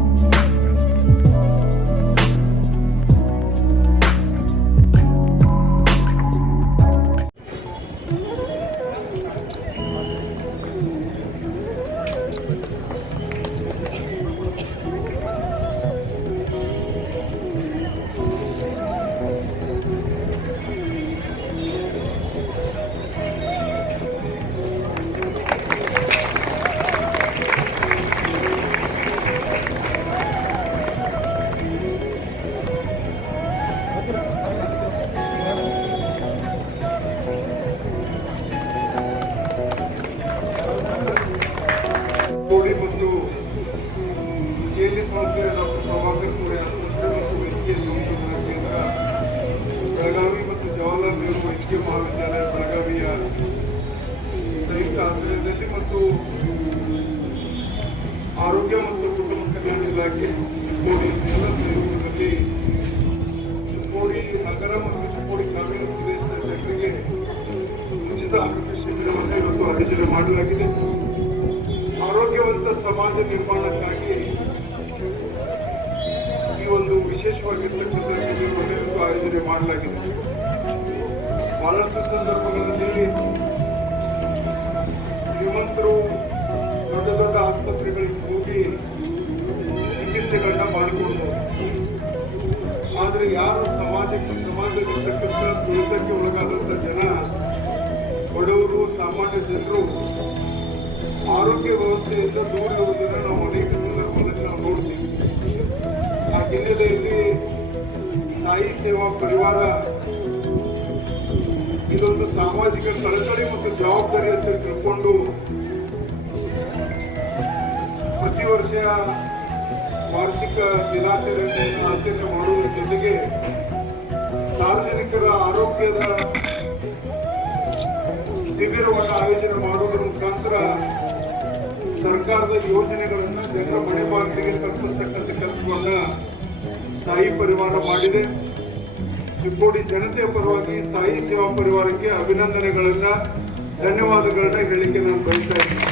Bye. ಕೋಡಿ ಮತ್ತು KG ಸಂಸ್ಥೆ doctor Prabhakar Kore ಆಸ್ಪತ್ರೆ ಮತ್ತು ವೈದ್ಯಕೀಯ ಸಂಶೋಧನಾ ಕೇಂದ್ರ ಬೆಳಗಾವಿ ಮತ್ತು ಜವಾಹರ್ಲಾಲ್ ನೆಹರು ವೈದ್ಯಕೀಯ ಮಹಾವಿದ್ಯಾಲಯ ಬೆಳಗಾವಿಯ ಸಂಯುಕ್ತ ಆಶ್ರಯದಲ್ಲಿ ಮತ್ತು ಆರೋಗ್ಯ ಮತ್ತು ಕುಟುಂಬ ಕಲ್ಯಾಣ ಇಲಾಖೆ ಚಿಕ್ಕೋಡಿ ಎಲ್ಲ ಸಹಯೋಗದಲ್ಲಿ ಚಿಕ್ಕೋಡಿ ನಗರ ಮತ್ತು ಚಿಕ್ಕೋಡಿ ಗ್ರಾಮೀಣ ಪ್ರದೇಶದ ಜನರಿಗೆ ಉಚಿತ ಆರೋಗ್ಯ ಶಿಬಿರವನ್ನು ಇವತ್ತು ಆಯೋಜನೆ ಮಾಡಲಾಗಿದೆ. ಆರೋಗ್ಯವಂತ ಸಮಾಜ ನಿರ್ಮಾಣಕ್ಕಾಗಿ ಈ ಒಂದು ವಿಶೇಷವಾಗಿರ್ತಕ್ಕಂಥ ಆಯೋಜನೆ ಮಾಡಲಾಗಿದೆ. ಬಹಳಷ್ಟು ಸಂದರ್ಭಗಳಲ್ಲಿ ಶ್ರೀಮಂತರು ದೊಡ್ಡ ದೊಡ್ಡ ಆಸ್ಪತ್ರೆಗಳಿಗೆ ಹೋಗಿ ಚಿಕಿತ್ಸೆಗಳನ್ನ ಮಾಡಿಕೊಂಡು ಆದರೆ ಯಾರು ಸಮಾಜಕ್ಕೆ ಸಮಾಜದಲ್ಲಿರ್ತಕ್ಕಂಥ ತುಳಿತಕ್ಕೆ ಒಳಗಾದಂಥ ಜನ ಬಡವರು, ಸಾಮಾನ್ಯ ಜನರು ಆರೋಗ್ಯ ವ್ಯವಸ್ಥೆಯಿಂದ ದೂರ ಇರುವುದನ್ನು ನಾವು ಅನೇಕ ಸಂದರ್ಭದಲ್ಲಿ ನಾವು ನೋಡ್ತೀವಿ. ಆ ಹಿನ್ನೆಲೆಯಲ್ಲಿ ತಾಯಿ ಸೇವಾ ಪರಿವಾರ ಇದೊಂದು ಸಾಮಾಜಿಕ ಕಳಕಳಿ ಮತ್ತು ಜವಾಬ್ದಾರಿ ಅಂತ ತಿಳ್ಕೊಂಡು ಪ್ರತಿ ವರ್ಷ ವಾರ್ಷಿಕ ದಿನಾಚರಣೆಯನ್ನು ಆಚರಣೆ ಮಾಡುವುದರ ಜೊತೆಗೆ ಸಾರ್ವಜನಿಕರ ಆರೋಗ್ಯದ ಶಿಬಿರವನ್ನು ಆಯೋಜನೆ ಮಾಡುವುದರ ಮುಖಾಂತರ ಸರ್ಕಾರದ ಯೋಜನೆಗಳನ್ನು ಜನರ ಮನೆ ಬಾಗಿಲಿಗೆ ತಲುಪಿಸ್ತಕ್ಕಂಥ ಕೆಲಸವನ್ನ ಸಾಯಿ ಪರಿವಾರ ಮಾಡಿದೆ. ಚಿಕ್ಕೋಡಿ ಜನತೆಯ ಪರವಾಗಿ ಸಾಯಿ ಸೇವಾ ಪರಿವಾರಕ್ಕೆ ಅಭಿನಂದನೆಗಳನ್ನ, ಧನ್ಯವಾದಗಳನ್ನ ಹೇಳಿಕೆ ನಾನು ಬಯಸ್ತಾ ಇದ್ದೀನಿ.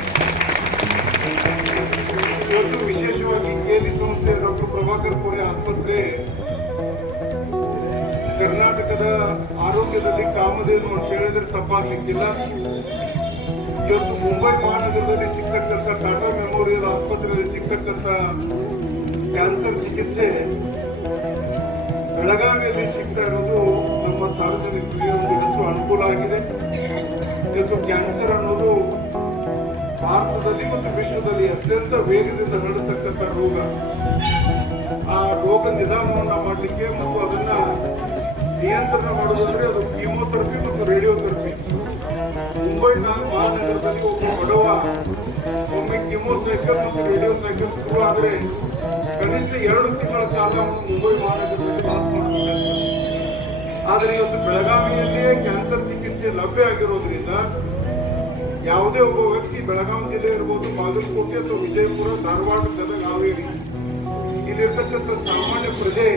ವಿಶೇಷವಾಗಿ ಕೇಲಿ ಸಂಸ್ಥೆ ಡಾಕ್ಟರ್ ಪ್ರಭಾಕರ್ ಕೋರೆ ಆಸ್ಪತ್ರೆ ಕರ್ನಾಟಕದ ಆರೋಗ್ಯದಲ್ಲಿ ಕಾಮಧೇನು ಅಂತ ಹೇಳಿದ್ರೆ ತಪ್ಪಾಗ್ಲಿಕ್ಕಿಲ್ಲ. ಇವತ್ತು ಮುಂಬೈ ಮಹಾನಗರದಲ್ಲಿ ಸಿಕ್ಕಂತ ಟಾಟಾ ಮೆಮೋರಿಯಲ್ ಆಸ್ಪತ್ರೆಯಲ್ಲಿ ಸಿಕ್ಕಂತ ಕ್ಯಾನ್ಸರ್ ಚಿಕಿತ್ಸೆ ಬೆಳಗಾವಿಯಲ್ಲಿ ಸಿಗ್ತಾ ಇರೋದು ನಮ್ಮ ಸಾರ್ವಜನಿಕರಿಗೆ ಒಂದು ಹೆಚ್ಚು ಅನುಕೂಲ ಆಗಿದೆ. ಇವತ್ತು ಕ್ಯಾನ್ಸರ್ ಅನ್ನೋದು ಭಾರತದಲ್ಲಿ ಮತ್ತು ವಿಶ್ವದಲ್ಲಿ ಅತ್ಯಂತ ವೇಗದಿಂದ ಹರಡತಕ್ಕಂಥ ರೋಗ. ಆ ರೋಗ ನಿಧಾನವನ್ನು ಮಾಡಲಿಕ್ಕೆ ಮತ್ತು ಅದನ್ನ ನಿಯಂತ್ರಣ ಮಾಡೋದಂದ್ರೆ ಅದು ಕೀಮೋಥೆರಪಿ ಮತ್ತು ರೇಡಿಯೋಥೆರಪಿ. ಮುಂಬೈ ಮಹಾನಗರದಲ್ಲಿ ಒಬ್ಬ ಒಮ್ಮೆ ಮತ್ತು ರೇಡಿಯೋ ಸೈಕಲ್ ಆದ್ರೆ ಕನಿಷ್ಠ ಎರಡು ತಿಂಗಳ ಕಾಲ ಮುಂಬೈ ಮಹಾನಗರದಲ್ಲಿ ವಾಸ ಆದರೆ ಇವತ್ತು ಬೆಳಗಾವಿಯಲ್ಲಿಯೇ ಕ್ಯಾನ್ಸರ್ ಚಿಕಿತ್ಸೆ ಲಭ್ಯ ಆಗಿರೋದ್ರಿಂದ ಯಾವುದೇ ಒಬ್ಬ ವ್ಯಕ್ತಿ ಬೆಳಗಾವಿ ಜಿಲ್ಲೆ ಇರ್ಬೋದು, ಬಾಗಲಕೋಟೆ ಅಥವಾ ವಿಜಯಪುರ, ಧಾರವಾಡ, ಗದಗ, ಹಾವೇರಿ, ಇಲ್ಲಿರ್ತಕ್ಕಂಥ ಸಾಮಾನ್ಯ ಪ್ರಜೆ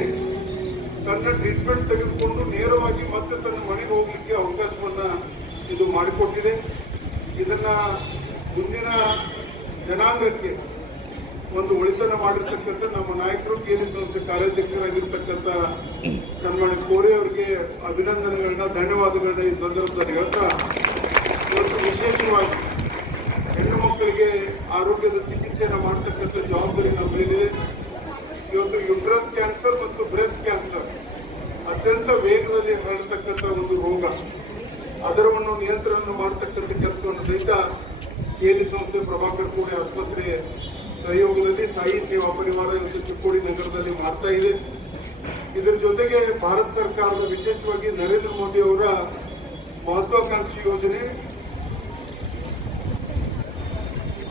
ತನ್ನ ಟ್ರೀಟ್ಮೆಂಟ್ ತೆಗೆದುಕೊಂಡು ನೇರವಾಗಿ ಮತ್ತೆ ತನ್ನ ಮನೆಗೆ ಹೋಗ್ಲಿಕ್ಕೆ ಅವಕಾಶವನ್ನ ಇದು ಮಾಡಿಕೊಟ್ಟಿದೆ. ಇದನ್ನ ಮುಂದಿನ ಜನಾಂಗಕ್ಕೆ ಒಂದು ಒಳಿತನ ಮಾಡಿರ್ತಕ್ಕಂಥ ನಮ್ಮ ನಾಯಕರು, ಕೇಂದ್ರ ಸಂಸ್ಥೆ ಕಾರ್ಯಾಧ್ಯಕ್ಷರಾಗಿರ್ತಕ್ಕಂಥ ಸನ್ಮಾನ್ಯ ಕೋರೆ ಅವರಿಗೆ ಅಭಿನಂದನೆಗಳನ್ನ, ಧನ್ಯವಾದಗಳನ್ನ ಈ ಸಂದರ್ಭದಲ್ಲಿ ಹೇಳ್ತಾ, ಇವತ್ತು ವಿಶೇಷವಾಗಿ ಹೆಣ್ಣು ಮಕ್ಕಳಿಗೆ ಆರೋಗ್ಯದ ಚಿಕಿತ್ಸೆಯನ್ನು ಮಾಡತಕ್ಕಂಥ ಜವಾಬ್ದಾರಿ ನಮ್ಮ ಮೇಲಿದೆ. ಇವತ್ತು ಯುಟ್ರಸ್ ಕ್ಯಾನ್ಸರ್ ಮತ್ತು ಬ್ರೆಸ್ಟ್ ಕ್ಯಾನ್ಸರ್ ಅತ್ಯಂತ ವೇಗದಲ್ಲಿ ಹರಡತಕ್ಕಂಥ ಒಂದು ರೋಗ. ಅದರವನ್ನು ನಿಯಂತ್ರಣ ಮಾಡತಕ್ಕಂಥ ಕೆಲಸವನ್ನು ಸಹಿತ ಕೇಂದ್ರ ಸಂಸ್ಥೆ ಪ್ರಭಾಕರ್ ಕೋಳಿ ಆಸ್ಪತ್ರೆ ಸಹಯೋಗದಲ್ಲಿ ಸಾಯಿ ಸೇವಾ ಪರಿವಾರ ಚಿಕ್ಕೋಡಿ ನಗರದಲ್ಲಿ ಮಾಡ್ತಾ ಇದೆ. ಇದರ ಜೊತೆಗೆ ಭಾರತ ಸರ್ಕಾರದ ವಿಶೇಷವಾಗಿ ನರೇಂದ್ರ ಮೋದಿ ಅವರ ಮಹತ್ವಾಕಾಂಕ್ಷಿ ಯೋಜನೆ,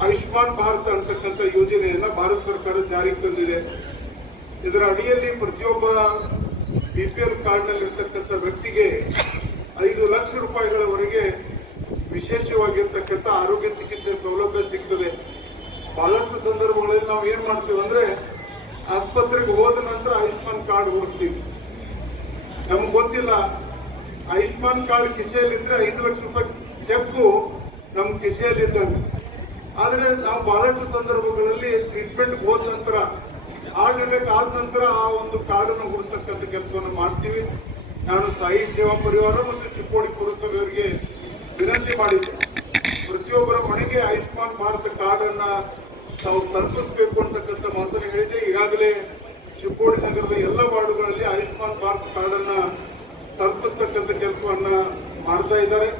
ಆಯುಷ್ಮಾನ್ ಭಾರತ್ ಅಂತಕ್ಕಂಥ ಯೋಜನೆಯನ್ನ ಭಾರತ ಸರ್ಕಾರ ಜಾರಿಗೆ ತಂದಿದೆ. ಇದರ ಅಡಿಯಲ್ಲಿ ಪ್ರತಿಯೊಬ್ಬ ಬಿಪಿಎಲ್ ಕಾರ್ಡ್ನಲ್ಲಿ ಇರ್ತಕ್ಕಂಥ ವ್ಯಕ್ತಿಗೆ ಐದು ಲಕ್ಷ ರೂಪಾಯಿಗಳವರೆಗೆ ವಿಶೇಷವಾಗಿರ್ತಕ್ಕಂಥ ಆರೋಗ್ಯ ಚಿಕಿತ್ಸೆ ಸೌಲಭ್ಯ ಸಿಗ್ತದೆ. ಬಹಳಷ್ಟು ಸಂದರ್ಭಗಳಲ್ಲಿ ನಾವು ಏನ್ ಮಾಡ್ತೀವಿ ಅಂದ್ರೆ ಆಸ್ಪತ್ರೆಗೆ ಹೋದ ನಂತರ ಆಯುಷ್ಮಾನ್ ಕಾರ್ಡ್ ಹೋಗ್ತೀವಿ ನಮ್ಗೆ ಗೊತ್ತಿಲ್ಲ, ಆಯುಷ್ಮಾನ್ ಕಾರ್ಡ್ ಕಿಸೆಯಲ್ಲಿದ್ರೆ ಐದು ಲಕ್ಷ ರೂಪಾಯಿ ಚೆಕ್ಕು ನಮ್ಮ ಕಿಸೆಯಲ್ಲಿದ್ದಂಗೆ ಆದ್ರೆ ನಾವು ಬಹಳಷ್ಟು ಸಂದರ್ಭಗಳಲ್ಲಿ ಟ್ರೀಟ್ಮೆಂಟ್ ಹೋದ ನಂತರ ಆಡಳಿತ ಆದ ನಂತರ ಆ ಒಂದು ಕಾರ್ಡನ್ನು ಹುಡುತಕ್ಕಂಥ ಕೆಲಸವನ್ನು ಮಾಡ್ತೀವಿ. ನಾನು ಸಾಯಿ ಸೇವಾ ಪರಿವಾರ ಮತ್ತು ಚಿಕ್ಕೋಡಿ ಪುರಸಭೆಯವರಿಗೆ ವಿನಂತಿ ಮಾಡಿದ್ದೆ. ಪ್ರತಿಯೊಬ್ಬರ ಮನೆಗೆ ಆಯುಷ್ಮಾನ್ ಭಾರತ ಕಾರ್ಡ್ ಅನ್ನ ತಾವು ತಲುಪಿಸಬೇಕು ಅಂತಕ್ಕಂಥ ಮಾತನ್ನು ಹೇಳಿದೆ ಈಗಾಗಲೇ ಚಿಕ್ಕೋಡಿ ನಗರದ ಎಲ್ಲ ವಾರ್ಡುಗಳಲ್ಲಿ ಆಯುಷ್ಮಾನ್ ಭಾರತ್ ಕಾರ್ಡ್ ಅನ್ನ ತಲುಪಿಸ್ತಕ್ಕಂಥ ಕೆಲಸವನ್ನ ಮಾಡ್ತಾ ಇದ್ದಾರೆ.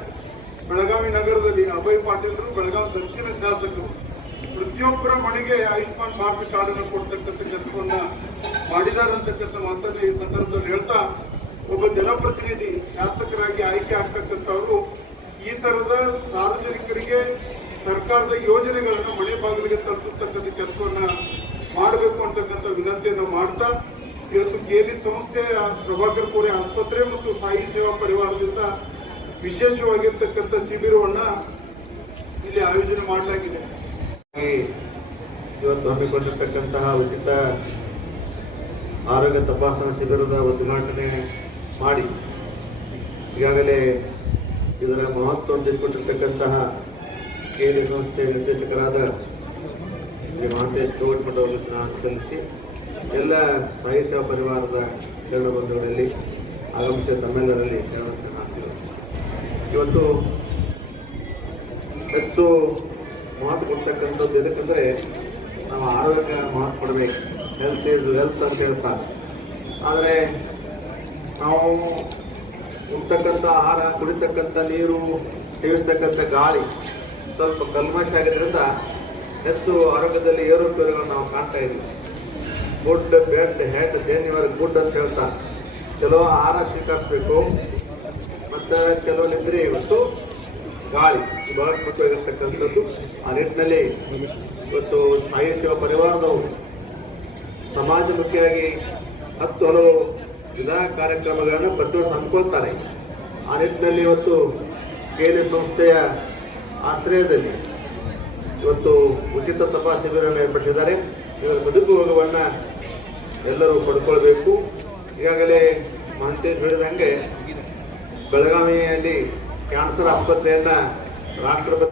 ಬೆಳಗಾವಿ ನಗರದಲ್ಲಿ ಅಭಯ್ ಪಾಟೀಲ್ರು, ಬೆಳಗಾವಿ ದಕ್ಷಿಣ ಶಾಸಕರು ಪ್ರತಿಯೊಬ್ಬರ ಮನೆಗೆ ಆಯುಷ್ಮಾನ್ ಭಾರತ್ ಕಾರ್ಡ್ ಅನ್ನು ಕೊಡ್ತಕ್ಕಂಥ ಕೆಲಸವನ್ನ ಮಾಡಿದ್ದಾರೆ ಅಂತಕ್ಕಂಥ ಮಾತನ್ನು ಈ ಸಂದರ್ಭದಲ್ಲಿ ಹೇಳ್ತಾ ಒಬ್ಬ ಜನಪ್ರತಿನಿಧಿ ಶಾಸಕರಾಗಿ ಆಯ್ಕೆ ಆಗ್ತಕ್ಕಂಥವ್ರು, ಈ ತರದ ಸಾರ್ವಜನಿಕರಿಗೆ ಸರ್ಕಾರದ ಯೋಜನೆಗಳನ್ನ ಮನೆ ಬಾಗಿಲಿಗೆ ತಲುಪಿಸ್ತಕ್ಕಂಥ ಕೆಲಸವನ್ನ ಮಾಡಬೇಕು ಅಂತಕ್ಕಂಥ ವಿನಂತಿಯನ್ನು ಮಾಡ್ತಾ, ಇವತ್ತು ಕೇಲಿ ಸಂಸ್ಥೆಯ ಪ್ರಭಾಕರ್ ಕೋರೆ ಆಸ್ಪತ್ರೆ ಮತ್ತು ಸಾಯಿ ಸೇವಾ ಪರಿವಾರದಿಂದ ವಿಶೇಷವಾಗಿರ್ತಕ್ಕಂಥ ಶಿಬಿರವನ್ನ ಇಲ್ಲಿ ಆಯೋಜನೆ ಮಾಡಲಾಗಿದೆ. ಇವತ್ತು ಹಮ್ಮಿಕೊಂಡಿರ್ತಕ್ಕಂತಹ ಉಚಿತ ಆರೋಗ್ಯ ತಪಾಸಣಾ ಶಿಬಿರದ ಉದ್ಘಾಟನೆ ಮಾಡಿ. ಈಗಾಗಲೇ ಇದರ ಮಹತ್ವವನ್ನು ತಿಳ್ಕೊಂಡಿರ್ತಕ್ಕಂತಹ ಕೇಂದ್ರ ಸಂಸ್ಥೆಯ ನಿರ್ದೇಶಕರಾದ ಶ್ರೀ ಮಹಾಂತೇಶ್ ತೋಳ್ಮಠ ಅವರಿಗೆ ನಾನು ಸಲ್ಲಿಸಿ ಎಲ್ಲ ಸಾಹಿತ್ಯ ಪರಿವಾರದ ಶರಣ ಬಂಧುಗಳಲ್ಲಿ ಆಗಮಿಸಿದ ತಮ್ಮೆಲ್ಲರಲ್ಲಿ ಇವತ್ತು ಹೆಚ್ಚು ಮಹತ್ವ ಕೊಡ್ತಕ್ಕಂಥದ್ದು ಎದಕ್ಕಂದರೆ ನಾವು ಆರೋಗ್ಯ ಮಹತ್ವ ಕೊಡಬೇಕು. ಹೆಲ್ತ್ ಇಸ್ ಹೆಲ್ತ್ ಅಂತ ಹೇಳ್ತಾರೆ. ಆದರೆ ನಾವು ಉಣ್ತಕ್ಕಂಥ ಆಹಾರ, ಕುಡಿತಕ್ಕಂಥ ನೀರು, ಸೇವಿಸ್ತಕ್ಕಂಥ ಗಾಳಿ ಸ್ವಲ್ಪ ಕಲ್ಮಶ ಆಗಿದ್ದರಿಂದ ಹೆಚ್ಚು ಆರೋಗ್ಯದಲ್ಲಿ ಏರುಪೇರುಗಳನ್ನು ನಾವು ಕಾಣ್ತಾ ಇದ್ದೀವಿ. Good bed head then good ಅಂತ ಹೇಳ್ತಾರೆ ಕೆಲವು ಆಹಾರ ಸ್ವೀಕರಿಸಬೇಕು ಮತ್ತು ಕೆಲವು ನಿದ್ರೆ ಇವತ್ತು ಗಾಳಿ. ಬಹಳ ಮುಖ್ಯವಾಗಿರ್ತಕ್ಕಂಥದ್ದು ಆ ನಿಟ್ಟಿನಲ್ಲಿ ಇವತ್ತು ಸಾಹಿತ್ಯ ಪರಿವಾರದವರು ಸಮಾಜಮುಖಿಯಾಗಿ ಹತ್ತು ಹಲವು ವಿಧಾ ಕಾರ್ಯಕ್ರಮಗಳನ್ನು ಪ್ರತಿ ಹಮ್ಮಿಕೊಳ್ತಾರೆ. ಆ ನಿಟ್ಟಿನಲ್ಲಿ ಇವತ್ತು ಕೇಲಿ ಸಂಸ್ಥೆಯ ಆಶ್ರಯದಲ್ಲಿ ಇವತ್ತು ಉಚಿತ ತಪಾಸ್ ಶಿಬಿರವನ್ನು ಏರ್ಪಡಿಸಿದ್ದಾರೆ. ಇವರ ಬದುಕು ಎಲ್ಲರೂ ಪಡ್ಕೊಳ್ಬೇಕು. ಈಗಾಗಲೇ ಮಹಂತೇಶ್ ಹೇಳಿದಂಗೆ ಬೆಳಗಾವಿಯಲ್ಲಿ ಕ್ಯಾನ್ಸರ್ ಆಸ್ಪತ್ರೆಯನ್ನು ರಾಷ್ಟ್ರಪತಿ